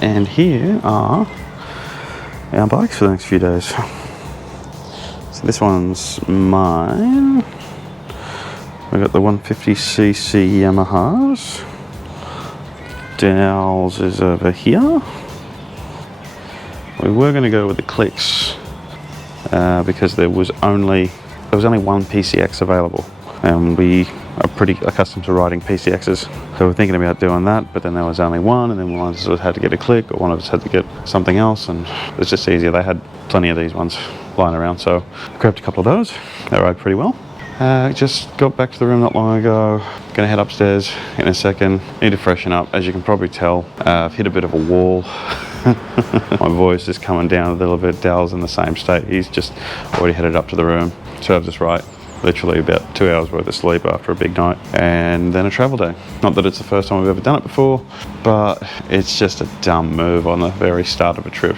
And here are our bikes for the next few days. So this one's mine. We've got the 150cc Yamahas. Dow's is over here. We were going to go with the Clicks because there was only one PCX available, and we are pretty accustomed to riding PCXs, so we're thinking about doing that. But then there was only one, and then one of us had to get a Click, or one of us had to get something else, and it's just easier. They had plenty of these ones lying around, so I grabbed a couple of those. They ride pretty well. Just got back to the room not long ago. Gonna head upstairs in a second. Need to freshen up. As you can probably tell, I've hit a bit of a wall. My voice is coming down a little bit. Dal's in the same state. He's just already headed up to the room. Serves us right. Literally about 2 hours worth of sleep after a big night, and then a travel day. Not that it's the first time we've ever done it before, but it's just a dumb move on the very start of a trip.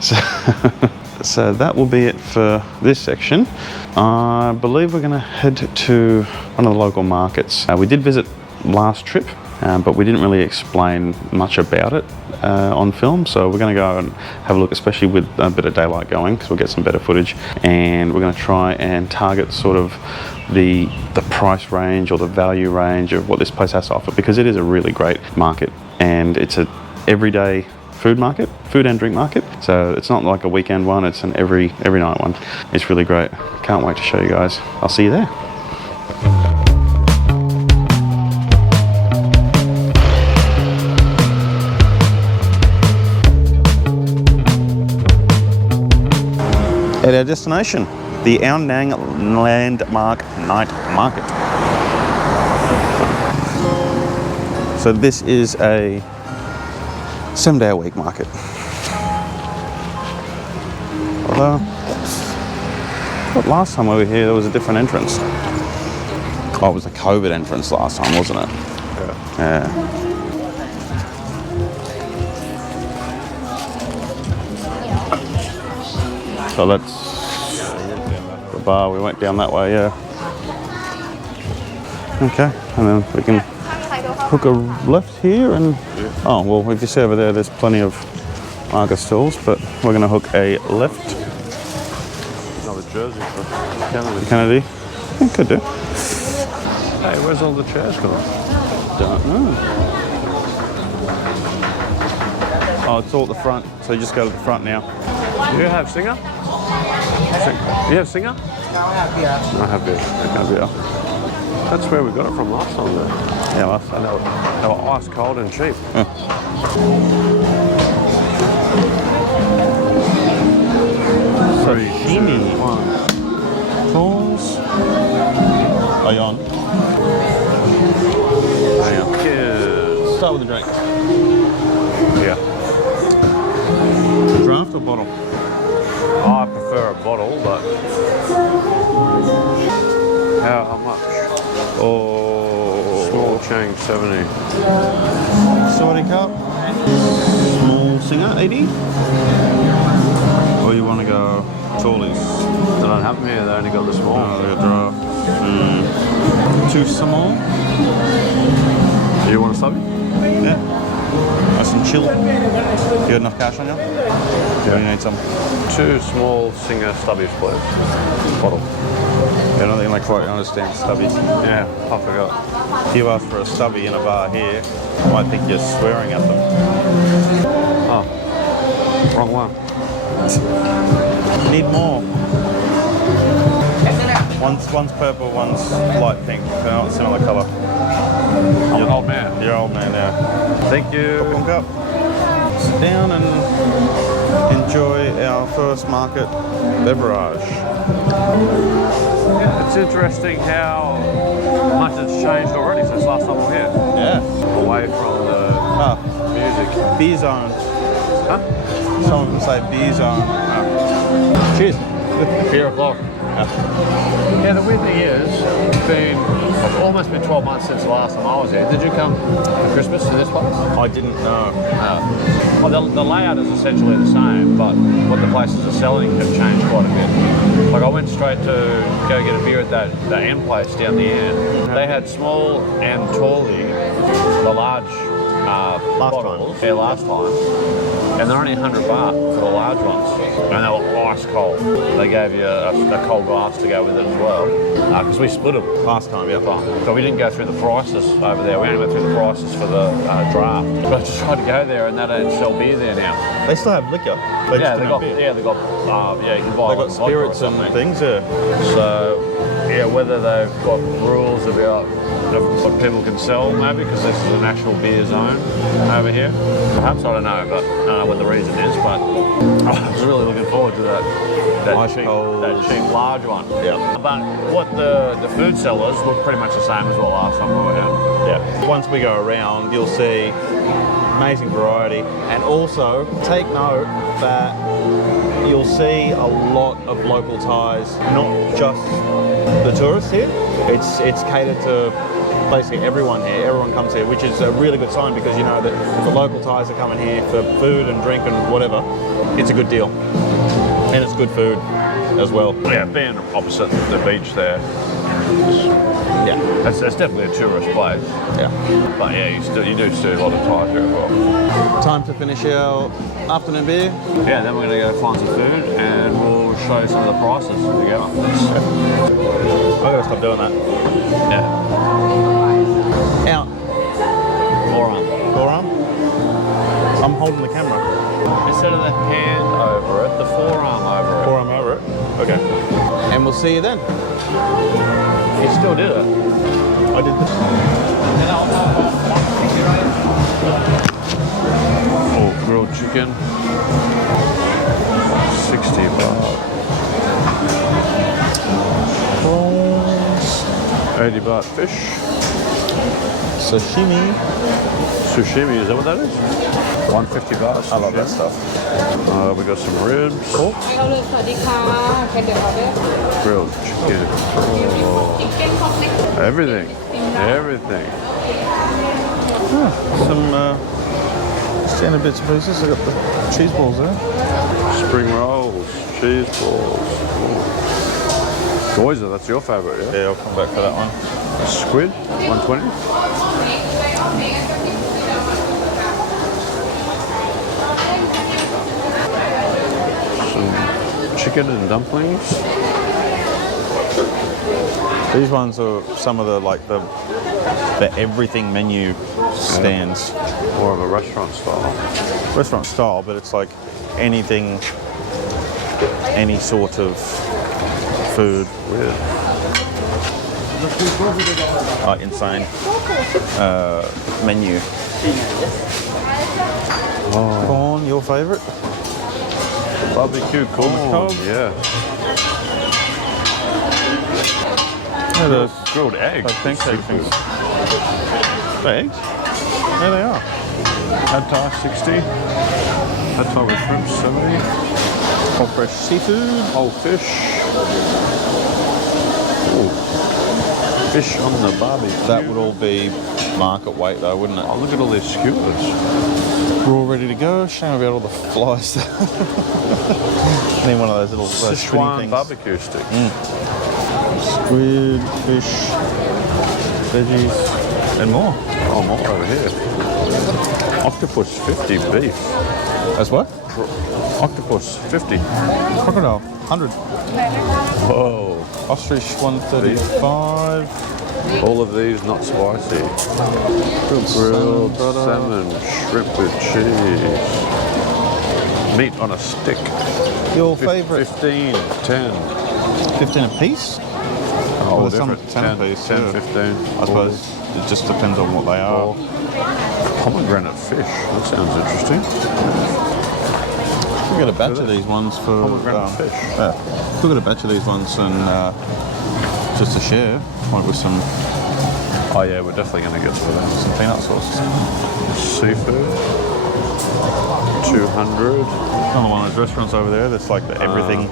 So that will be it for this section. I believe we're going to head to one of the local markets. We did visit last trip, but we didn't really explain much about it on film, so we're going to go and have a look, especially with a bit of daylight going, because we'll get some better footage, and we're going to try and target sort of the price range or the value range of what this place has to offer, because it is a really great market, and it's a everyday food market, food and drink market. So it's not like a weekend one, it's an every night one. It's really great. Can't wait to show you guys. I'll see you there. At our destination, the Ao Nang Landmark Night Market. So this is a 7-day-a-week market. Although, but last time we were here, there was a different entrance. Oh, it was a COVID entrance last time, wasn't it? Yeah. So that's the bar. We went down that way, yeah. Okay, and then we can hook a left here, and oh well, if you see over there, there's plenty of market stalls, but we're going to hook a left. Another jersey for Kennedy. Kennedy? Yeah, could do. Hey, where's all the chairs gone? Don't know. Oh, it's all at the front, so you just go to the front now. Do you have Singer? You have Singer? No, I have beer. I have beer. Okay, beer. That's where we got it from last time, though. Yeah, last time. They were ice cold and cheap. Sashimi. Prawns. Are you on? Cheers. Start with the drink. Yeah. Draft or bottle? I prefer a bottle, but how much? Oh, Small change 70. Sorry cup. Small Singer 80. Or you want to go tallies? They don't have them here. They only got the small. Oh, they're draft. Too small. Do you want a stubby? Yeah. Nice and chill. You got enough cash on you? Yeah. You need some? 2 small Singer stubbies, please. Bottle. I don't think they quite understand stubbies. Yeah, I forgot. If you ask for a stubby in a bar here, I might think you're swearing at them. Oh, wrong one. Need more. One's purple, one's light pink. They're not similar colour. I'm an old man. You're old man now. Thank you. Pop up. Sit down and enjoy our first market beverage. It's interesting how much it's changed already since last time we were here. Yeah. Away from the music. Beer zone. Huh? Someone can say beer zone. Cheers. Beer o'clock. Yeah, the weird thing is, it's almost been 12 months since the last time I was here. Did you come for Christmas to this place? I didn't know. Well, the layout is essentially the same, but what the places are selling have changed quite a bit. Like I went straight to go get a beer at the M place down the end. They had small and tally, the large bottles. Yeah, last time. And they're only 100 baht for the large ones. And they were ice cold. They gave you a cold glass to go with it as well. Because we split them. Last time, yeah. So we didn't go through the prices over there. We only went through the prices for the draft. But I just tried to go there and they don't sell beer there now. They still have liquor. They Yeah, just they don't have got, beer. yeah, they got, yeah, you can buy They got spirits and things, yeah. So, yeah, whether they've got rules about what people can sell, maybe, because this is an actual beer zone over here. Perhaps, I don't know, but I don't know what the reason is, but I was really looking forward to that cheap large one. Yeah. But what the food sellers look pretty much the same as what last time we were here. Yeah. Once we go around, you'll see amazing variety, and also take note that you'll see a lot of local Thais, not just the tourists here. It's catered to basically everyone here. Everyone comes here, which is a really good sign, because you know that if the local Thais are coming here for food and drink and whatever, it's a good deal. And it's good food as well. Yeah, being opposite the beach there, Yeah. it's definitely a tourist place. Yeah. But yeah, you do see a lot of Thais here as well. Time to finish our afternoon beer. Yeah, then we're going to go find some food and we'll show you some of the prices together. I gotta stop doing that. Yeah. Out. Forearm. Forearm. I'm holding the camera. Instead of the hand over it, the forearm over it. Forearm over it. Okay. And we'll see you then. You still did it. I did this. Oh, grilled chicken. 60 baht. Prawns. 80 baht fish. Sashimi. Sushimi, is that what that is? 150 baht. I love that stuff. We got some ribs. Pork. Grilled chicken. Oh. Everything. Everything. Some standard bits and pieces. I got the cheese balls there. Spring rolls. Cheese balls. Goiza, that's your favourite, yeah? Yeah, I'll come back for that one. Squid, 120. Some chicken and dumplings. These ones are some of the the everything menu stands. More of a restaurant style. Restaurant style, but it's like anything, any sort of food. Weird. Insane menu. Oh, Corn, your favourite? barbecue corn. Yeah. Grilled eggs. I think everything's eggs. There they are. Pad Thai 60. Pad Thai with shrimp 70. Whole fresh seafood. Whole fish. Ooh. Fish on the barbecue. That would all be market weight though, wouldn't it? Oh, look at all these skewers. We're all ready to go. Shame about all the flies. Need one of those little spinning Sichuan things. barbecue sticks. Squid, fish, veggies, and more. Oh, more over here. Octopus 50 beef. As what? Octopus 50. Crocodile, 100. Whoa. Ostrich, 135. All of these not spicy. Grilled salmon, shrimp with cheese. Meat on a stick. Your favourite? 15, 10. 15 a piece? Oh, Well, some different. 10 a piece, 10, yeah. 15. I suppose it just depends on what they are. Pomegranate fish. That sounds interesting. We'll get a batch of these ones for... Pomegranate fish. Yeah. We'll get a batch of these ones and just to share, like with some Oh yeah, we're definitely going to get some of them. some peanut sauce. Seafood. 200. Another one of those restaurants over there that's like the everything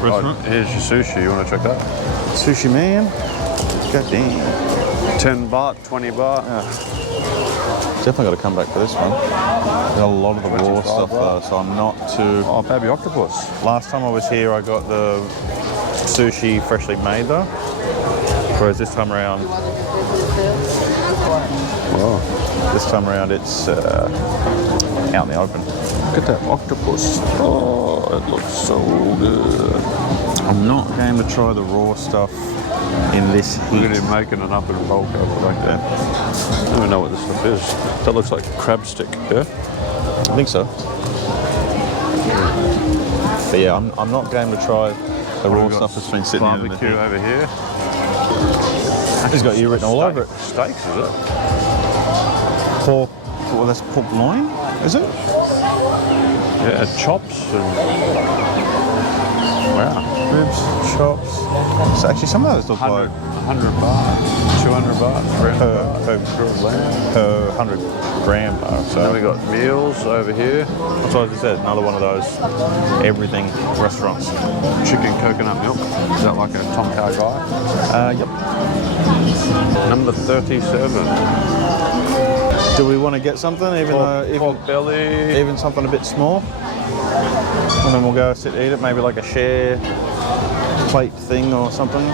restaurant. Oh, here's your sushi. You want to check that? Sushi man. God damn. 10 baht, 20 baht. Definitely got to come back for this one. There's a lot of the raw 25 stuff though, so I'm not too... Oh, baby octopus. Last time I was here, I got the sushi freshly made though. Whereas this time around, Wow. This time around it's out in the open. Look at that octopus. Oh, it looks so good. I'm not going to try the raw stuff in this heat. Look at him making it up in bulk over like that. I don't even know what this stuff is. That looks like a crab stick, yeah? I think so. But yeah, I'm not game to try the raw stuff that's been sitting in the barbecue heat. over here. It's got you written all over it. Steaks, is it? Pork, well that's pork loin, is it? Yeah, chops and... Wow. Ribs, chops. So actually some of those look like 100 baht, 200 baht, 300 baht per lamb. per 100 gram bar. Then So we got meals over here. that's what I said, another one of those everything restaurants. Chicken coconut milk. Is that like a Tom Kha Gai? Yep. Number 37. Do we want to get something, Pork belly. even something a bit small? And then we'll go sit eat it, maybe like a share plate thing or something.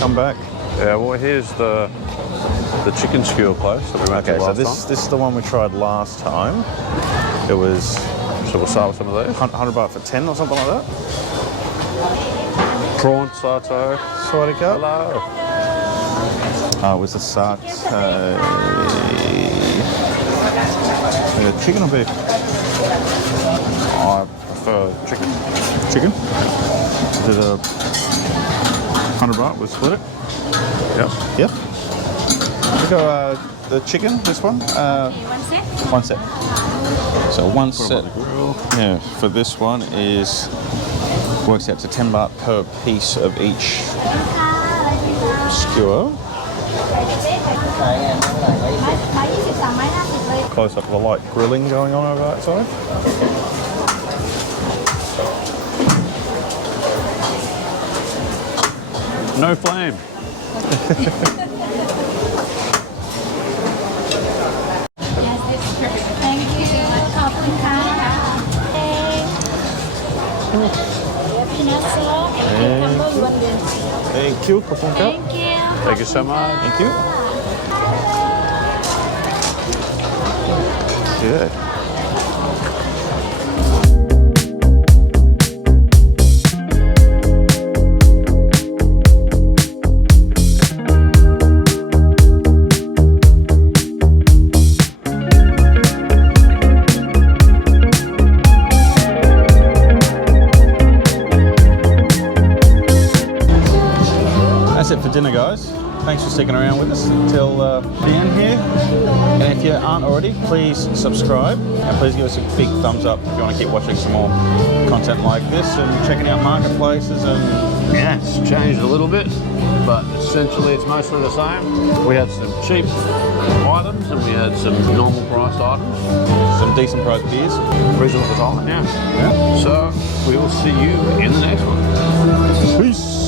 Come back. Yeah, well here's the chicken skewer place that we went Okay, to so last this is the one we tried last time. It was time. So we'll start with some of these. 100 baht for 10 or something like that. Prawn satay. Sorry, cup. Hello. It was the satay. Chicken or beef? I prefer chicken. Chicken. Did a 100 baht, we'll split it. Yep. Yep. We got the chicken, this one. One set. One set. So one Put 'em set. on the grill. Yeah, for this one is works out to 10 baht per piece of each skewer. Close up the light grilling going on over that side. No flame. Thank you. ขอบคุณค่ะ Peanut sauce. Number one then. Thank you, Kapung Cup. Thank you. Thank you so much. Thank you. Good. That's it for dinner, guys. Thanks for sticking around with us until the end here. And if you aren't already, please subscribe and please give us a big thumbs up if you want to keep watching some more content like this and checking out marketplaces. And Yeah, it's changed a little bit, but essentially it's mostly the same. We had some cheap items and we had some normal priced items. some decent priced beers. Reasonable for Thailand, yeah. So we will see you in the next one. Peace.